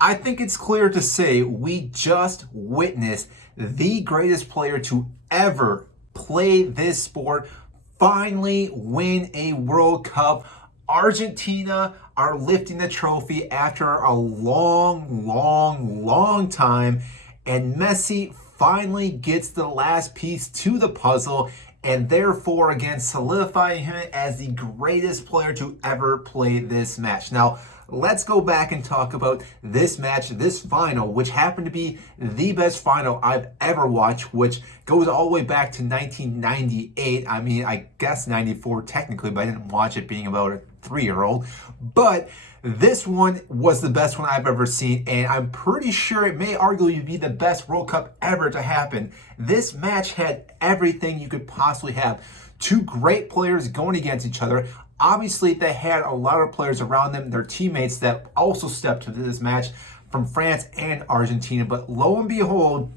I think it's clear to say we just witnessed the greatest player to ever play this sport finally win a World Cup. Argentina are lifting the trophy after a long time, and Messi finally gets the last piece to the puzzle, and therefore, again, solidifying him as the greatest player to ever play this match. Now, let's go back and talk about this match, this final, which happened to be the best final I've ever watched, which goes all the way back to 1998. I mean, I guess 94 technically, but I didn't watch it being about a 3-year-old. But this one was the best one I've ever seen, and I'm pretty sure it may arguably be the best World Cup ever to happen. This match had everything you could possibly have. Two great players going against each other. Obviously, they had a lot of players around them, their teammates that also stepped into this match from France and Argentina. But lo and behold,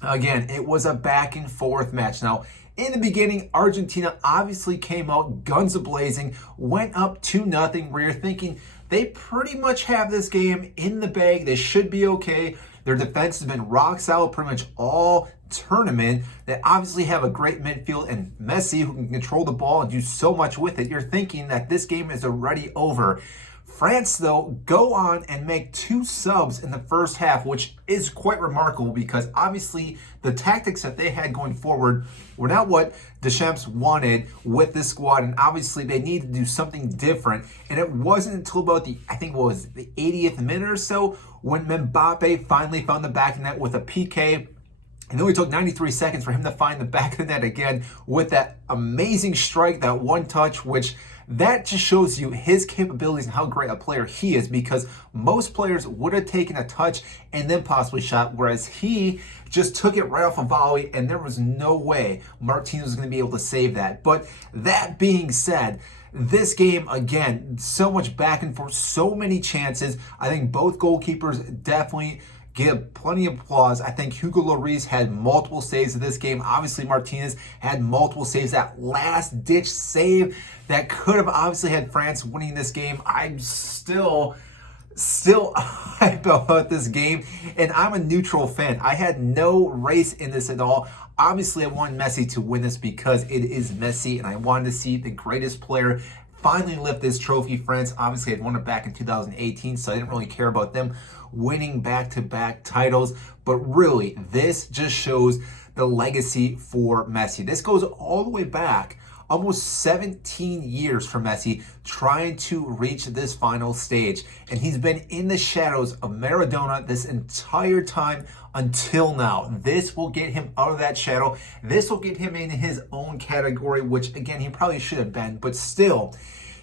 again, it was a back and forth match. Now, in the beginning, Argentina obviously came out guns a-blazing, went up 2-0, where you're thinking they pretty much have this game in the bag. They should be okay. Their defense has been rock solid pretty much all tournament. They obviously have a great midfield and Messi who can control the ball and do so much with it. You're thinking that this game is already over. France, though, go on and make 2 subs in the first half, which is quite remarkable because obviously the tactics that they had going forward were not what Deschamps wanted with this squad, and obviously they needed to do something different. And it wasn't until about I think it was the 80th minute or so, when Mbappe finally found the back of the net with a PK. And it only took 93 seconds for him to find the back of the net again with that amazing strike, that one touch, which that just shows you his capabilities and how great a player he is, because most players would have taken a touch and then possibly shot, whereas he just took it right off a volley, and there was no way Martinez was going to be able to save that. But that being said, this game, again, so much back and forth, so many chances. I think both goalkeepers definitely give plenty of applause. I think Hugo Lloris had multiple saves in this game. Obviously, Martinez had multiple saves. That last-ditch save that could have obviously had France winning this game. I'm still hype about this game, and I'm a neutral fan. I had no race in this at all. Obviously, I want Messi to win this because it is Messi, and I wanted to see the greatest player finally lift this trophy. France obviously had won it back in 2018, so I didn't really care about them winning back-to-back titles. But really, this just shows the legacy for Messi. This goes all the way back, almost 17 years for Messi trying to reach this final stage. And he's been in the shadows of Maradona this entire time until now. This will get him out of that shadow. This will get him in his own category, which again, he probably should have been, but still,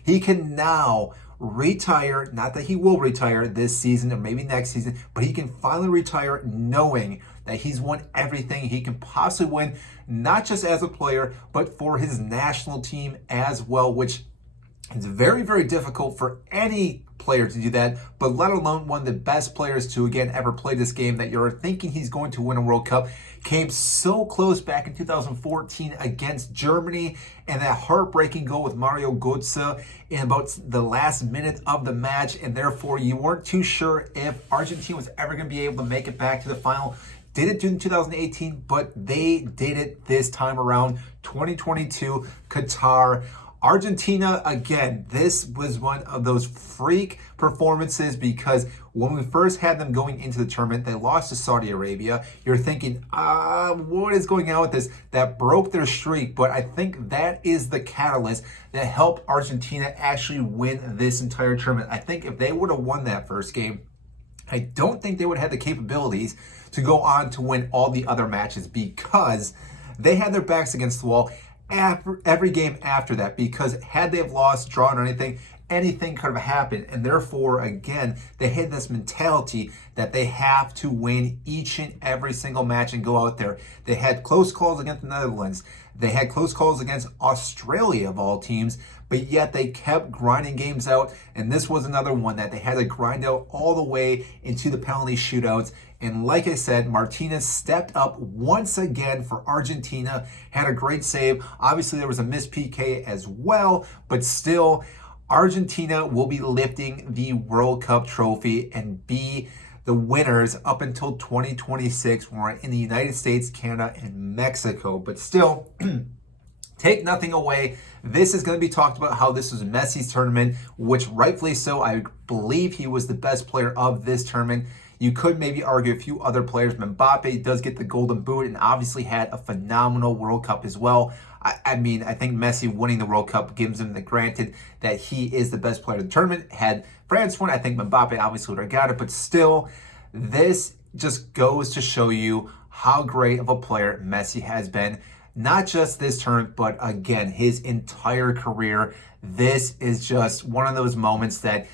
he can now retire. Not that he will retire this season or maybe next season, but he can finally retire knowing that he's won everything he can possibly win, not just as a player, but for his national team as well, which is very difficult for any player to do that, but let alone one of the best players to, again, ever play this game, that you're thinking he's going to win a World Cup. Came so close back in 2014 against Germany, and that heartbreaking goal with Mario Götze in about the last minute of the match, and therefore you weren't too sure if Argentina was ever going to be able to make it back to the final. Did it do in 2018, but they did it this time around, 2022, Qatar. Argentina, again, this was one of those freak performances, because when we first had them going into the tournament, they lost to Saudi Arabia. You're thinking, what is going on with this? That broke their streak, but I think that is the catalyst that helped Argentina actually win this entire tournament. I think if they would have won that first game, I don't think they would have had the capabilities to go on to win all the other matches, because they had their backs against the wall every game after that, because had they have lost, drawn, or anything could have happened. And therefore, again, they had this mentality that they have to win each and every single match and go out there. They had close calls against the Netherlands. They had close calls against Australia, of all teams, but yet they kept grinding games out. And this was another one that they had to grind out all the way into the penalty shootouts. And like I said, Martinez stepped up once again for Argentina, had a great save. Obviously, there was a missed PK as well, but still, Argentina will be lifting the World Cup trophy and be the winners up until 2026 were in the United States, Canada, and Mexico. But still, take nothing away. This is going to be talked about how this was Messi's tournament, which rightfully so. I believe he was the best player of this tournament. You could maybe argue a few other players. Mbappe does get the Golden Boot and obviously had a phenomenal World Cup as well. I mean, I think Messi winning the World Cup gives him the granted that he is the best player of the tournament. Had France won, I think Mbappe obviously would have got it. But still, this just goes to show you how great of a player Messi has been. Not just this tournament, but again, his entire career. This is just one of those moments that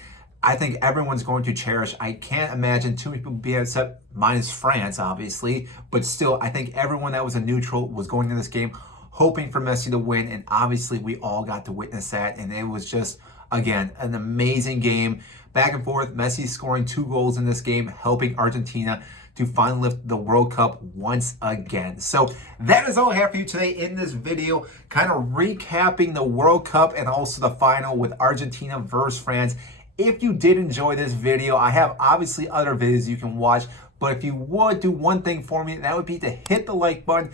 I think everyone's going to cherish. I can't imagine too many people being upset, minus France, obviously. But still, I think everyone that was a neutral was going in this game hoping for Messi to win. And obviously, we all got to witness that. And it was just, again, an amazing game. Back and forth, Messi scoring 2 goals in this game, helping Argentina to finally lift the World Cup once again. So that is all I have for you today in this video, kind of recapping the World Cup and also the final with Argentina versus France. If you did enjoy this video, I have obviously other videos you can watch, but if you would do one thing for me, that would be to hit the like button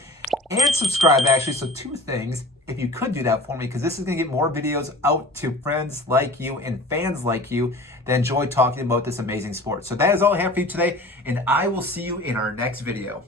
and subscribe, actually. So 2 things, if you could do that for me, because this is going to get more videos out to friends like you and fans like you that enjoy talking about this amazing sport. So that is all I have for you today, and I will see you in our next video.